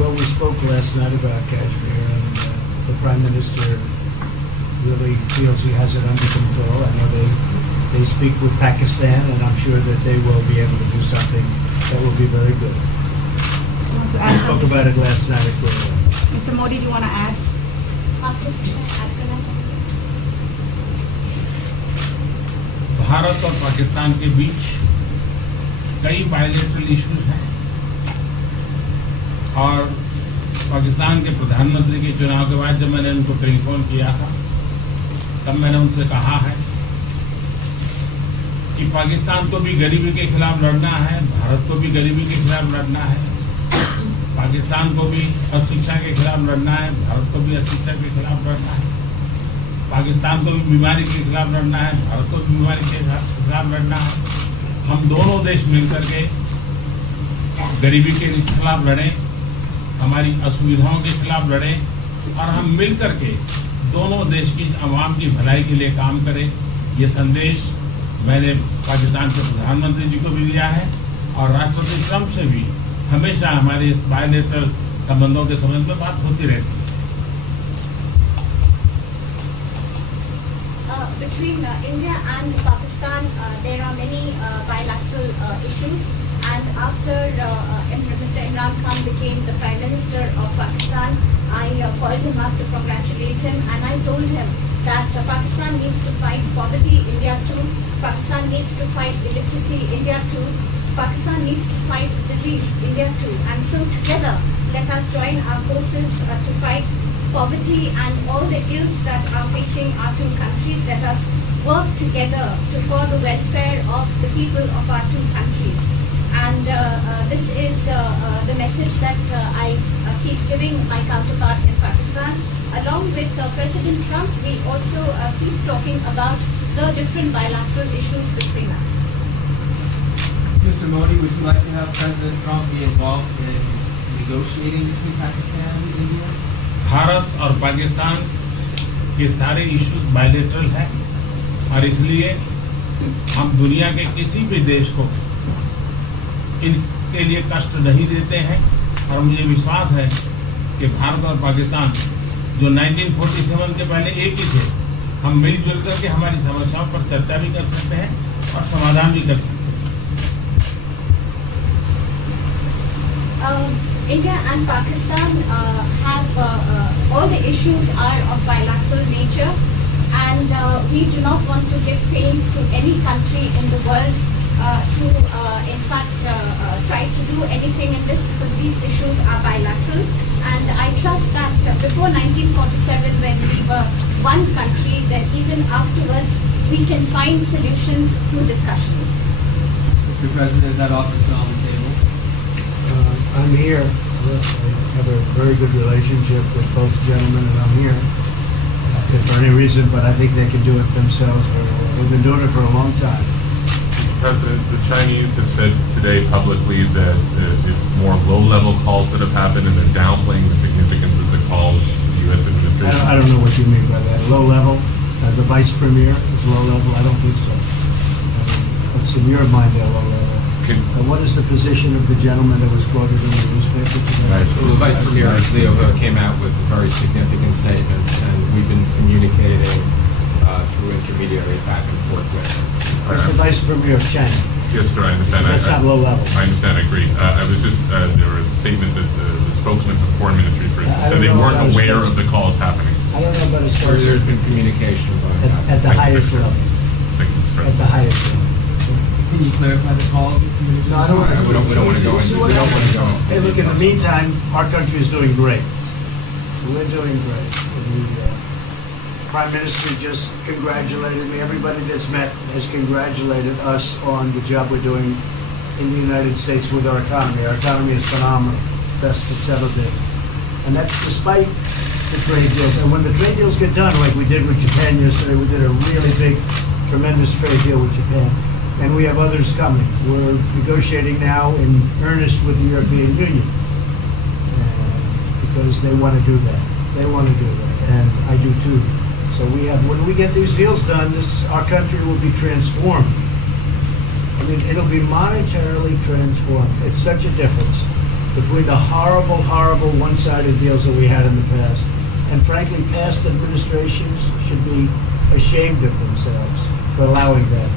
Well, we spoke last night about Kashmir, and the Prime Minister really feels he has it under control. I know they speak with Pakistan, and I'm sure that they will be able to do something that will be very good. We spoke about it last night at Gurugram. Mr. Modi, do you want to add? Bharat और पाकिस्तान के बीच कई bilateral issues हैं और पाकिस्तान के प्रधानमंत्री के चुनाव के बाद जब मैंने उनको टेलीफोन किया था तब मैंने उनसे कहा है कि पाकिस्तान को भी गरीबी के खिलाफ लड़ना है, भारत को भी गरीबी के खिलाफ लड़ना है, पाकिस्तान को भी अशिक्षा के खिलाफ लड़ना है, भारत को भी अशिक्षा के खिलाफ लड़ना है, पाकिस्तान को भी बीमारी के खिलाफ लड़ना है, भारत को भी बीमारी के खिलाफ लड़ना है। हम दोनों देश मिलकर के गरीबी के खिलाफ लड़ें, हमारी असुविधाओं के खिलाफ लड़ें और हम मिलकर के दोनों देश की आवाम की भलाई के लिए काम करें। ये संदेश मैंने पाकिस्तान के प्रधानमंत्री जी को भी दिया है और राष्ट्रपति ट्रंप से भी हमेशा हमारे इस बायलैटरल संबंधों के संबंध में बात होती रहती है। Between India and Pakistan, there are many bilateral issues. And after Mr. Imran Khan became the Prime Minister of Pakistan, I called him up to congratulate him, and I told him that Pakistan needs to fight poverty, India too. Pakistan needs to fight illiteracy, India too. Pakistan needs to fight disease, India too. And so together, let us join our forces to fight poverty and all the ills that are facing our two countries. Let us work together for the welfare of the people of our two countries. And this is the message that I keep giving my counterpart in Pakistan. Along with President Trump, we also keep talking about the different bilateral issues between us. Mr. Modi, would you like to have President Trump be involved in negotiating between Pakistan and India? Bharat और पाकिस्तान के सारे issues bilateral हैं और इसलिए हम दुनिया के किसी भी देश को इनके लिए कष्ट नहीं देते हैं और मुझे विश्वास है कि भारत और पाकिस्तान जो 1947 के पहले एक ही थे, हम मिलजुल करके हमारी समस्याओं पर चर्चा भी कर सकते हैं और समाधान भी कर सकते हैं। India and Pakistan have all the issues are of bilateral nature, and we do not want to give pains to any country in the world to in fact try to do anything in this, because these issues are bilateral. And I trust that before 1947, when we were one country, that even afterwards we can find solutions through discussions. Mr. President, is that offer still on the table? I'm here. I have a very good relationship with both gentlemen, and I'm here if for any reason, but I think they can do it themselves. They've been doing it for a long time. President, the Chinese have said today publicly that it's more low-level calls that have happened, and they're downplaying the significance of the calls the U.S. administration. I don't know what you mean by that. Low level? The vice premier is low level? I don't think so. What's in your mind, they're low level? What is the position of the gentleman that was quoted in the newspaper today? Right. Well, the Vice Premier, Leo, came out with very significant statements, and we've been communicating through intermediaries back and forth with him. It's the Vice Premier of China. Yes, sir, I understand. That's not low level. I understand, I agree. I was just, there was a statement that the spokesman for the Foreign Ministry, for instance, said they weren't aware of the calls happening. I don't know about his There's been communication by at the highest level. Thank you, Mr. At the highest level. Can you clarify the calls? No, I don't want to. We don't want to go into. We don't want to go into. Hey, look, in the meantime, our country is doing great. We're doing great. The Prime Minister just congratulated me. Everybody that's met has congratulated us on the job we're doing in the United States with our economy. Our economy is phenomenal, best it's ever been. And that's despite the trade deals. And when the trade deals get done, like we did with Japan yesterday, we did a really big, tremendous trade deal with Japan. And we have others coming. We're negotiating now in earnest with the European Union because they want to do that. They want to do that, and I do too. So we have. When we get these deals done, our country will be transformed. I mean, it'll be monetarily transformed. It's such a difference. between the horrible, horrible one-sided deals that we had in the past. And frankly, past administrations should be ashamed of themselves for allowing that.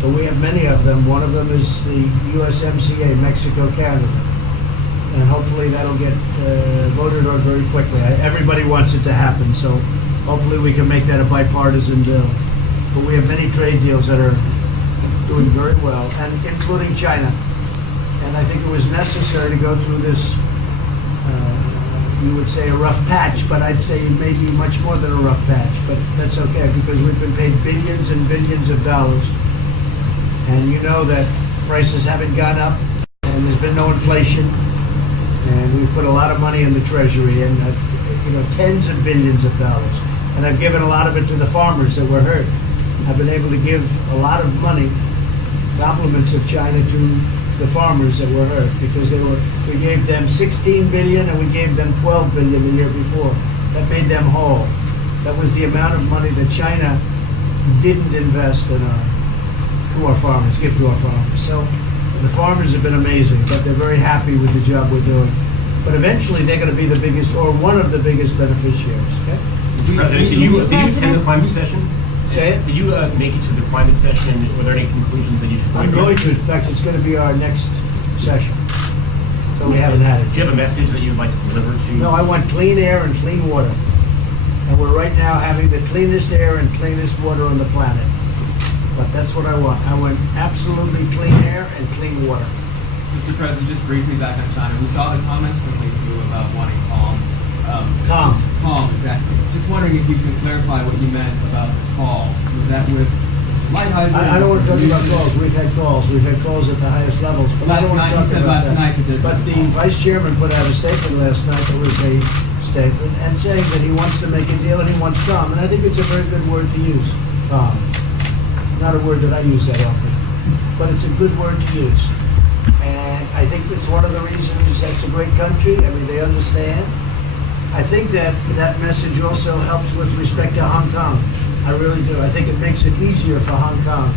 But we have many of them. One of them is the USMCA, Mexico-Canada. And hopefully that'll get voted on very quickly. Everybody wants it to happen, so hopefully we can make that a bipartisan bill. But we have many trade deals that are doing very well, and including China. And I think it was necessary to go through this, you would say a rough patch, but I'd say maybe much more than a rough patch. But that's okay, because we've been paid billions and billions of dollars. And you know that prices haven't gone up, and there's been no inflation. And we've put a lot of money in the Treasury, and tens of billions of dollars. And I've given a lot of it to the farmers that were hurt. I've been able to give a lot of money, compliments of China, to the farmers that were hurt, because we gave them 16 billion and we gave them 12 billion the year before. That made them whole. That was the amount of money that China didn't invest in to our farmers, give to our farmers. So the farmers have been amazing, but they're very happy with the job we're doing. But eventually they're going to be the biggest, or one of the biggest beneficiaries. Okay? Mr. President, did you attend the climate session? Say it? Did you make it to the climate session? Were there any conclusions that you took away I'm from going it? to. In fact, it's going to be our next session. So we haven't had it. Do you have a message that you'd like to deliver to? No, I want clean air and clean water. And we're right now having the cleanest air and cleanest water on the planet. But that's what I want. I want absolutely clean air and clean water. Mr. President, just briefly back on China, we saw the comments from you about wanting calm. Calm. Calm, exactly. Just wondering if you could clarify what you meant about the call. Was that with lighthearted? I don't want to talk about calls. We've had calls. We've had calls at the highest levels. But I don't want to talk about that. But the vice chairman put out a statement last night that was a statement and saying that he wants to make a deal and he wants calm. And I think it's a very good word to use, calm. Not a word that I use that often, but it's a good word to use. And I think it's one of the reasons that's a great country. I mean, they understand. I think that message also helps with respect to Hong Kong. I really do. I think it makes it easier for Hong Kong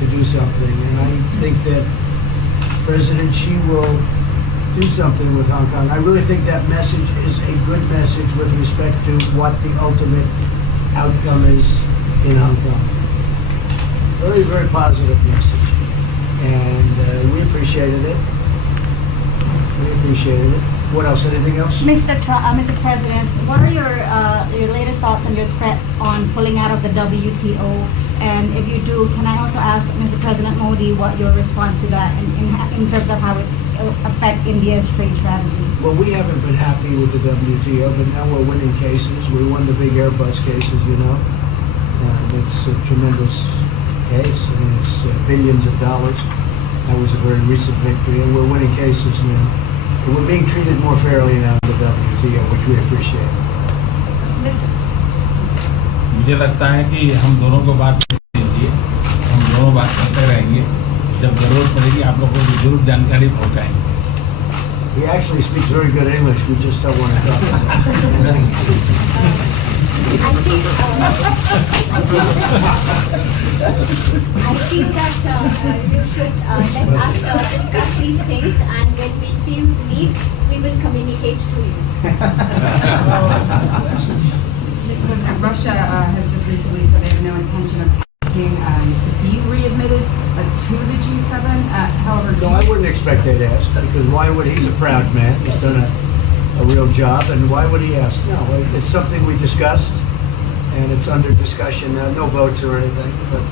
to do something. And I think that President Xi will do something with Hong Kong. I really think that message is a good message with respect to what the ultimate outcome is in Hong Kong. Very, very positive message. And we appreciated it. We appreciated it. What else? Anything else? Mr. President, what are your latest thoughts on your threat on pulling out of the WTO? And if you do, can I also ask Mr. President Modi what your response to that in terms of how it will affect India's trade strategy? Well, we haven't been happy with the WTO, but now we're winning cases. We won the big Airbus cases, you know. And it's a tremendous case. I mean, it's billions of dollars. That was a very recent victory, and we're winning cases now. And we're being treated more fairly now in the WTO, which we appreciate. मुझे लगता है कि हम दोनों को बात कीजिए, हम दोनों बात करते रहेंगे. जब जरूरत पड़ेगी आप लोगों को जरूर जानकारी पहुंचाएंगे. He actually speaks very good English. We just don't want to talk about it. I think that you should let us discuss these things, and when we feel the need, we will communicate to you. Mr. President, Russia has just recently said they have no intention of asking to be readmitted to the G7. However, No, I wouldn't expect they'd ask, because why would he's a proud man. He's done a real job, and why would he ask? No, it's something we discussed, and it's under discussion now. No votes or anything, but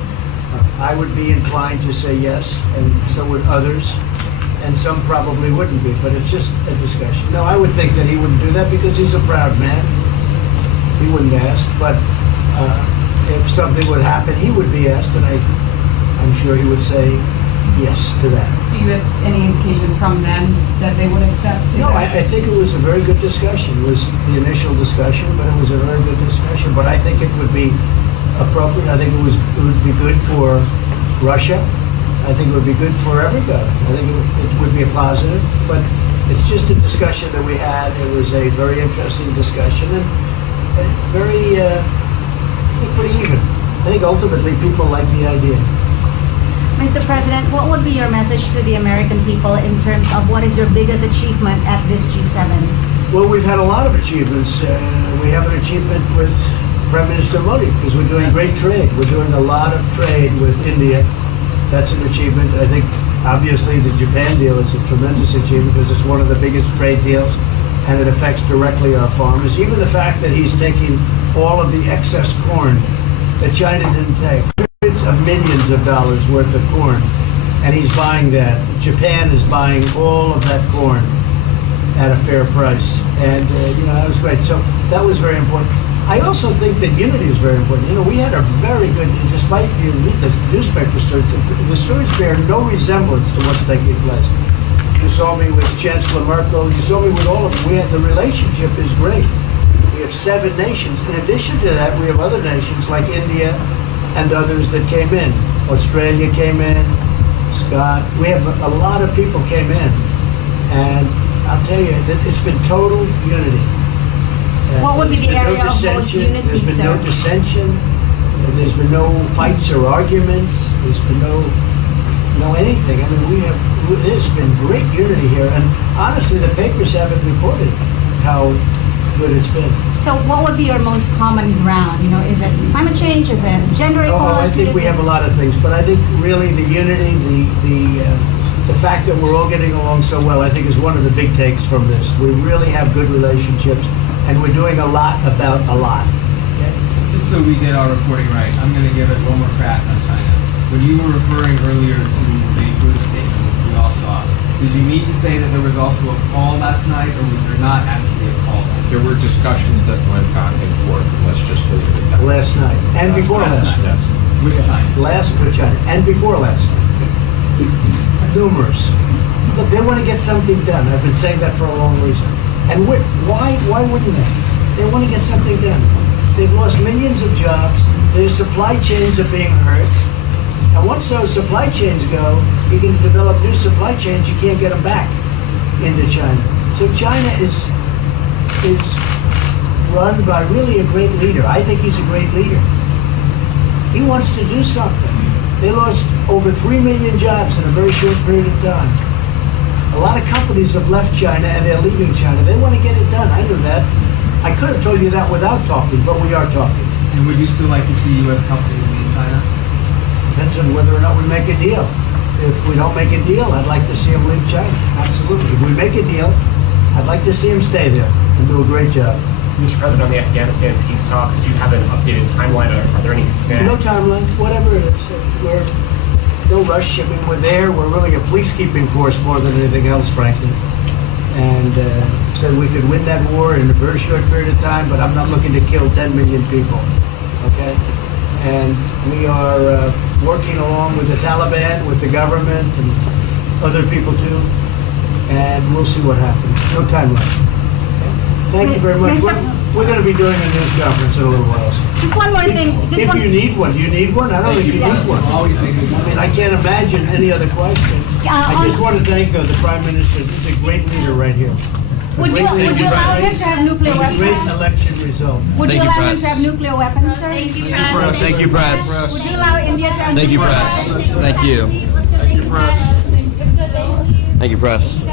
I would be inclined to say yes, and so would others, and some probably wouldn't be, but it's just a discussion. No, I would think that he wouldn't do that because he's a proud man. He wouldn't ask, but if something would happen, he would be asked, and I'm sure he would say yes to that. do you have any indication from them that they would accept? No, I think it was a very good discussion. It was the initial discussion, but it was a very good discussion. But I think it would be appropriate. I think it would be good for Russia. I think it would be good for everybody. I think it would be a positive. But it's just a discussion that we had. It was a very interesting discussion and pretty even. I think ultimately people like the idea. Mr. President, what would be your message to the American people in terms of what is your biggest achievement at this G7? Well, we've had a lot of achievements. We have an achievement with Prime Minister Modi because we're doing great trade. We're doing a lot of trade with India. That's an achievement. I think, obviously, the Japan deal is a tremendous achievement because it's one of the biggest trade deals and it affects directly our farmers. Even the fact that he's taking all of the excess corn that China didn't take, hundreds of millions of dollars worth of corn, and he's buying that. Japan is buying all of that corn at a fair price. And, that was great. So that was very important. I also think that unity is very important. We had a very good, despite you read the newspaper stories, the stories bear no resemblance to what's taking place. You saw me with Chancellor Merkel. You saw me with all of them. The relationship is great. We have 7 nations. In addition to that, we have other nations like India and others that came in. Australia came in, Scott. We have a lot of people came in. And I'll tell you that it's been total unity. What would be the There's been area of most unity, There's been no sir? dissension. There's been no fights or arguments. There's been no anything. I mean, there's been great unity here. And honestly, the papers haven't reported how good it's been. So what would be your most common ground? Is it climate change? Is it gender equality? I think we have a lot of things, but I think really the unity, the fact that we're all getting along so well, I think is one of the big takes from this. We really have good relationships, and we're doing a lot about a lot. Just so we get our reporting right, I'm going to give it one more crack on China. When you were referring earlier to the Buddha statement, which we all saw, did you mean to say that there was also a call last night, or was there not actually a call last night? There were discussions that went back and forth. Let's just leave it at that. Last night, and before last night. Yes. With China. Last with China, and before last night. Numerous. Look, they want to get something done. I've been saying that for a long reason. And why wouldn't they? They want to get something done. They've lost millions of jobs. Their supply chains are being hurt. And once those supply chains go, you can develop new supply chains. You can't get them back into China. So China is run by really a great leader. I think he's a great leader. He wants to do something. They lost over 3 million jobs in a very short period of time. A lot of companies have left China and they're leaving China. They want to get it done. I knew that. I could have told you that without talking, but we are talking. And would you still like to see U.S. companies leave China? Depends on whether or not we make a deal. If we don't make a deal, I'd like to see them leave China. Absolutely. If we make a deal, I'd like to see them stay there and do a great job. Mr. President, on the Afghanistan peace talks, do you have an updated timeline? Are there any snags? No timeline, whatever it is. We're no rush. I mean, we're there. We're really a peacekeeping force more than anything else, frankly. And said we could win that war in a very short period of time, but I'm not looking to kill 10 million people. Okay? And we are working along with the Taliban, with the government, and other people too. And we'll see what happens. No timeline. Thank you very much. We're going to be doing a news conference in a little while. Just one more thing. If you need one, do you need one? I don't think you need one. Always think I mean, I can't imagine any other question. I just want to thank the Prime Minister. He's a great leader right here. Would you allow him to have nuclear Great weapons? election result. Would you allow him to have nuclear weapons, sir? Thank you, press. Would you allow India to have Thank you, nuclear press. weapons? Thank you. Thank you, press.